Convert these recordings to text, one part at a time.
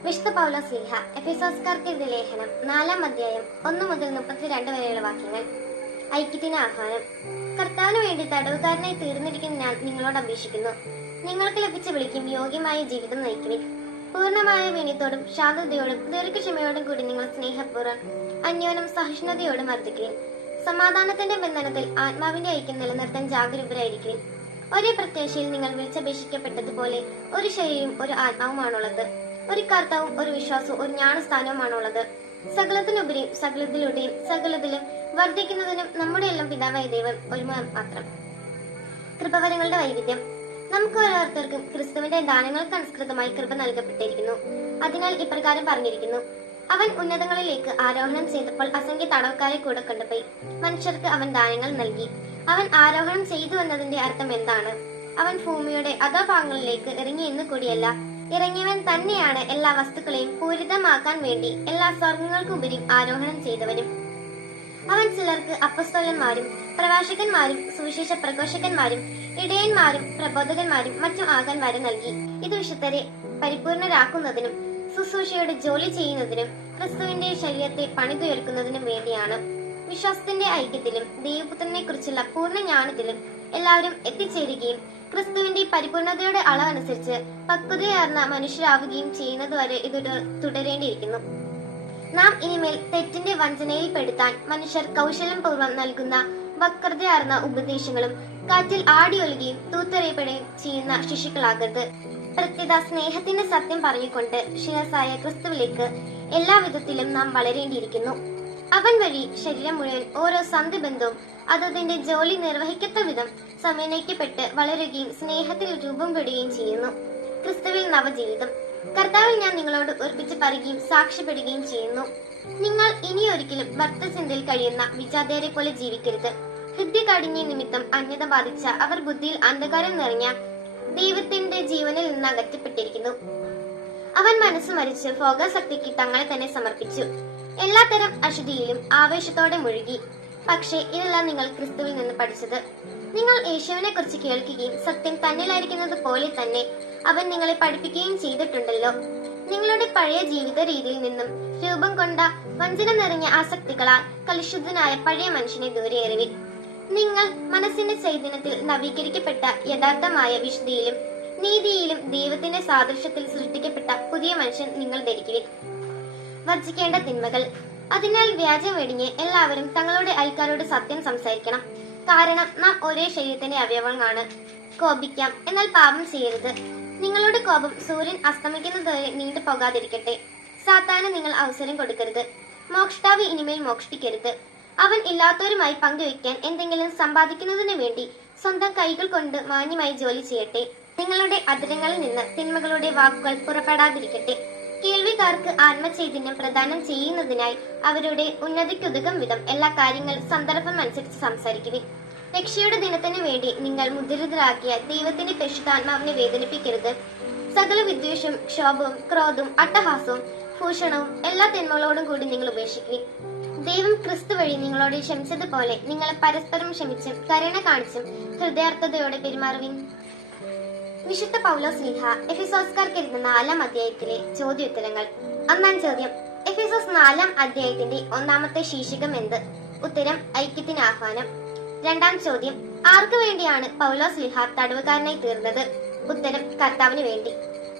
വിശുദ്ധ പൗലോസ്ലീഹ എഫെസോസ്കാർക്ക് എഴുതിയ ലേഖനം 4-ാം അധ്യായം 1 മുതൽ 32 വരെയുള്ള വാക്യങ്ങൾ. ഐക്യത്തിന് ആഹ്വാനം. കർത്താവിന് വേണ്ടി തടവുകാരനായി തീർന്നിരിക്കുന്ന ഞാൻ നിങ്ങളോട് അപേക്ഷിക്കുന്നു. നിങ്ങൾക്ക് ലഭിച്ച വിളിക്കും യോഗ്യമായ ജീവിതം നയിക്കുവിൻ. പൂർണ്ണമായ വിനയത്തോടും ശാന്തതയോടും ദീർഘക്ഷമയോടും കൂടി നിങ്ങൾ സ്നേഹപൂർവ്വം അന്യോന്യം സഹിഷ്ണുതയോടും വർദ്ധിക്കുവിൻ. സമാധാനത്തിന്റെ ബന്ധനത്തിൽ ആത്മാവിന്റെ ഐക്യം നിലനിർത്താൻ ജാഗരൂകരായിരിക്കുവിൻ. ഒരേ പ്രത്യാശയിൽ നിങ്ങൾ വിളിച്ചപേക്ഷിക്കപ്പെട്ടതുപോലെ ഒരു ശരീരം ഒരു ആത്മാവുമാണുള്ളത്. ഒരു കർത്താവും ഒരു വിശ്വാസവും ഒരു ജ്ഞാനസ്ഥാനവുമാണുള്ളത്. സകലത്തിനുപരിയും സകലത്തിലൂടെയും സകലത്തിലും വർദ്ധിക്കുന്നതിനും നമ്മുടെ എല്ലാം പിതാവായ ദൈവം ഒരു മാത്രം. കൃപവരങ്ങളുടെ വൈവിധ്യം. നമുക്ക് ഓരോരുത്തർക്കും ക്രിസ്തുവിന്റെ ദാനങ്ങൾക്ക് അനുസൃതമായി കൃപ നൽകപ്പെട്ടിരിക്കുന്നു. അതിനാൽ ഇപ്രകാരം പറഞ്ഞിരിക്കുന്നു: അവൻ ഉന്നതങ്ങളിലേക്ക് ആരോഹണം ചെയ്തപ്പോൾ അസംഖ്യ തടവക്കാരെ കൂടെ കൊണ്ടുപോയി. മനുഷ്യർക്ക് അവൻ ദാനങ്ങൾ നൽകി. അവൻ ആരോഹണം ചെയ്തു എന്നതിന്റെ അർത്ഥം എന്താണ്? അവൻ ഭൂമിയുടെ അധോഭാഗങ്ങളിലേക്ക് ഇറങ്ങി എന്ന് കൂടിയല്ല, ഇറങ്ങിയവൻ തന്നെയാണ് എല്ലാ വസ്തുക്കളെയും പൂരിതമാക്കാൻ വേണ്ടി എല്ലാ സ്വർഗങ്ങൾക്കുപരി ആരോഹണം ചെയ്തവനും. അവൻ ചിലർക്ക് അപ്പസ്തോലന്മാരും പ്രവാചകന്മാരും സുവിശേഷ പ്രഘോഷകന്മാരും ഇടയന്മാരും പ്രബോധകന്മാരും മറ്റും ആകാൻ വര നൽകി. ഇത് വിശുദ്ധരെ പരിപൂർണരാക്കുന്നതിനും ശുശ്രൂഷയുടെ ജോലി ചെയ്യുന്നതിനും ക്രിസ്തുവിന്റെ ശരീരത്തെ പണിതുയർക്കുന്നതിനും വേണ്ടിയാണ്. വിശ്വാസത്തിന്റെ ഐക്യത്തിലും ദൈവപുത്രനെ കുറിച്ചുള്ള പൂർണ്ണ ജ്ഞാനത്തിലും എല്ലാവരും എത്തിച്ചേരുകയും ക്രിസ്തുവിന്റെ പരിപൂർണതയുടെ അളവനുസരിച്ച് പക്വതയാർന്ന മനുഷ്യരാവുകയും ചെയ്യുന്നതുവരെ ഇത് തുടരേണ്ടിയിരിക്കുന്നു. നാം ഇനിമേൽ തെറ്റിന്റെ വഞ്ചനയിൽ പെടുത്താൻ മനുഷ്യർ കൗശലം പൂർവ്വം നൽകുന്ന വക്രതയാർന്ന ഉപദേശങ്ങളും കാറ്റിൽ ആടിയൊലുകയും തൂത്തെറിയപ്പെടുകയും ചെയ്യുന്ന ശിശുക്കളാകരുത്. പ്രത്യേക സ്നേഹത്തിന്റെ സത്യം പറഞ്ഞുകൊണ്ട് ശിരസായ ക്രിസ്തുവിലേക്ക് എല്ലാവിധത്തിലും നാം വളരേണ്ടിയിരിക്കുന്നു. അവൻ വഴി ശരീരം മുഴുവൻ ഓരോ സന്ധിബന്ധവും അതതിന്റെ ജോലി നിർവഹിക്കത്ത വിധം സമന്വയിക്കപ്പെട്ട് വളരുകയും സ്നേഹത്തിൽ രൂപം പെടുകയും ചെയ്യുന്നു. ക്രിസ്തുവിൽ നവജീവിതം. കർത്താവിൽ ഞാൻ നിങ്ങളോട് ഉറപ്പിച്ച് പറയുകയും സാക്ഷ്യപ്പെടുകയും ചെയ്യുന്നു: നിങ്ങൾ ഇനിയൊരിക്കലും ഭക്തചിന്തയിൽ കഴിയുന്ന വിജാതേരെ പോലെ ജീവിക്കരുത്. ഹൃദയകാഠിന്യ നിമിത്തം അന്യത ബാധിച്ച അവർ ബുദ്ധിയിൽ അന്ധകാരം നിറഞ്ഞ ദൈവത്തിന്റെ ജീവനിൽ നിന്ന് അകറ്റപ്പെട്ടിരിക്കുന്നു. അവൻ മനസ്സ് മരിച്ച് ഭോഗാസക്തിക്ക് തങ്ങളെ തന്നെ സമർപ്പിച്ചു. എല്ലാത്തരം അശുദ്ധിയിലും ആവേശത്തോടെ മുഴുകി. പക്ഷേ ഇതെല്ലാം നിങ്ങൾ ക്രിസ്തുവിൽ നിന്ന് പഠിച്ചത്. നിങ്ങൾ യേശുവിനെ കുറിച്ച് കേൾക്കുകയും സത്യം തന്നിലായിരിക്കുന്നത് പോലെ തന്നെ അവൻ നിങ്ങളെ പഠിപ്പിക്കുകയും ചെയ്തിട്ടുണ്ടല്ലോ. നിങ്ങളുടെ പഴയ ജീവിത രീതിയിൽ നിന്നും രൂപം കൊണ്ട വഞ്ചന നിറഞ്ഞ ആസക്തികളാൽ കലുഷിതനായ പഴയ മനുഷ്യനെ ദൂരെ എറിവിൻ. നിങ്ങൾ മനസ്സിന്റെ ചൈതന്യത്തിൽ നവീകരിക്കപ്പെട്ട യഥാർത്ഥമായ വിശുദ്ധിയിലും നീതിയിലും ദൈവത്തിന്റെ സാദൃശ്യത്തിൽ സൃഷ്ടിക്കപ്പെട്ട പുതിയ മനുഷ്യൻ നിങ്ങൾ ധരിക്കുവിൻ. വർജിക്കേണ്ട തിന്മകൾ. അതിനാൽ വ്യാജം വെടിഞ്ഞ് എല്ലാവരും തങ്ങളുടെ അയൽക്കാരോട് സത്യം സംസാരിക്കണം. കാരണം നാം ഒരേ ശരീരത്തിന്റെ അവയവങ്ങളാണ്. കോപിക്കാം, എന്നാൽ പാപം ചെയ്യരുത്. നിങ്ങളുടെ കോപം സൂര്യൻ അസ്തമിക്കുന്നതുവരെ നീണ്ടു പോകാതിരിക്കട്ടെ. സാത്താന് നിങ്ങൾ അവസരം കൊടുക്കരുത്. മോഷ്ടാവ് ഇനിമേൽ മോഷ്ടിക്കരുത്. അവൻ ഇല്ലാത്തവരുമായി പങ്കുവയ്ക്കാൻ എന്തെങ്കിലും സമ്പാദിക്കുന്നതിനു വേണ്ടി സ്വന്തം കൈകൾ കൊണ്ട് മാന്യമായി ജോലി ചെയ്യട്ടെ. നിങ്ങളുടെ അധരങ്ങളിൽ നിന്ന് തിന്മകളുടെ വാക്കുകൾ പുറപ്പെടാതിരിക്കട്ടെ. കേൾവിക്കാർക്ക് ആത്മചൈതന്യം പ്രദാനം ചെയ്യുന്നതിനായി അവരുടെ ഉന്നതിക്കുതകം വിധം എല്ലാ കാര്യങ്ങളും സന്ദർഭം അനുസരിച്ച് സംസാരിക്കുവിൻ. രക്ഷയുടെ ദിനത്തിനു വേണ്ടി നിങ്ങൾ മുദ്രിതരാക്കിയ ദൈവത്തിന്റെ പരിശുദ്ധാത്മാവിനെ വേദനിപ്പിക്കരുത്. സകല വിദ്വേഷവും ക്ഷോഭവും ക്രോധവും അട്ടഹാസവും ഭൂഷണവും എല്ലാ തിന്മകളോടും കൂടി നിങ്ങൾ ഉപേക്ഷിക്കുവിൻ. ദൈവം ക്രിസ്തു വഴി നിങ്ങളോട് ക്ഷമിച്ചതുപോലെ നിങ്ങൾ പരസ്പരം ക്ഷമിച്ചും കരുണ കാണിച്ചും ഹൃദയാർത്ഥതയോടെ പെരുമാറുവിൻ. വിശുദ്ധ പൗലോസ്ലീഹ എഫെസോസ്കാർക്ക് എഴുതുന്ന 4-ാം അധ്യായത്തിലെ ചോദ്യോത്തരങ്ങൾ. 1-ാം ചോദ്യം: എഫെസോസ് 4-ാം അധ്യായത്തിന്റെ 1-ാമത്തെ ശീർഷകം എന്ത്? ഉത്തരം: ഐക്യത്തിന് ആഹ്വാനം. 2-ാം ചോദ്യം: ആർക്ക് വേണ്ടിയാണ് പൗലോസ്ലീഹ തടവുകാരനായി തീർന്നത്? ഉത്തരം: കർത്താവിന് വേണ്ടി.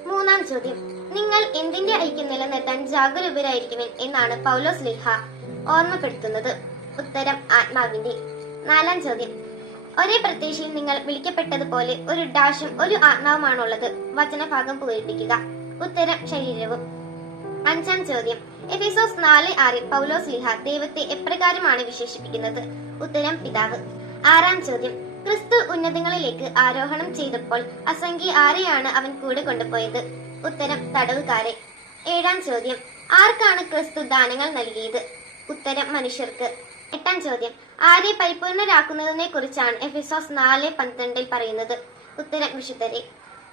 3-ാം ചോദ്യം: നിങ്ങൾ എന്തിന്റെ ഐക്യം നിലനിർത്താൻ ജാഗരൂകരായിരിക്കുമെൻ എന്നാണ് പൗലോസ്ലീഹ ഓർമ്മപ്പെടുത്തുന്നത്? ഉത്തരം: ആത്മാവിന്റെ. 4-ാം ചോദ്യം: ഒരേ പ്രത്യാശയിൽ നിങ്ങൾ വിളിക്കപ്പെട്ടതുപോലെ ഒരു ഡാഷും ഒരു ആത്മാവുമാണുള്ളത്. വചനഭാഗം പൂരിപ്പിക്കുക. ഉത്തരം: ശരീരവും. 5-ാം ചോദ്യം: എഫെസോസ് 4:6 പൗലോസ്ലീഹ ദൈവത്തെ എപ്രകാരമാണ് വിശേഷിപ്പിക്കുന്നത്? ഉത്തരം: പിതാവ്. 6-ാം ചോദ്യം: ക്രിസ്തു ഉന്നതങ്ങളിലേക്ക് ആരോഹണം ചെയ്തപ്പോൾ അസംഖ്യ ആരെയാണ് അവൻ കൂടെ കൊണ്ടുപോയത്? ഉത്തരം: തടവുകാരെ. 7-ാം ചോദ്യം: ആർക്കാണ് ക്രിസ്തു ദാനങ്ങൾ നൽകിയത്? ഉത്തരം: മനുഷ്യർക്ക്. 8-ാം ചോദ്യം: ആരെ പരിപൂർണരാക്കുന്നതിനെ കുറിച്ചാണ് എഫെസോസ് 4:12 പറയുന്നത്? ഉത്തരം: വിശുദ്ധരെ.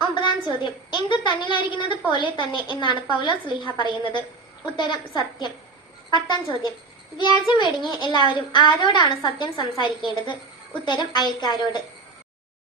9-ാം ചോദ്യം: എന്ത് തന്നിലായിരിക്കുന്നത് പോലെ തന്നെ എന്നാണ് പൗലോസ്ലീഹ പറയുന്നത്? ഉത്തരം: സത്യം. 10-ാം ചോദ്യം: വ്യാജം വെടിഞ്ഞ് എല്ലാവരും ആരോടാണ് സത്യം സംസാരിക്കേണ്ടത്? ഉത്തരം: അയൽക്കാരോട്.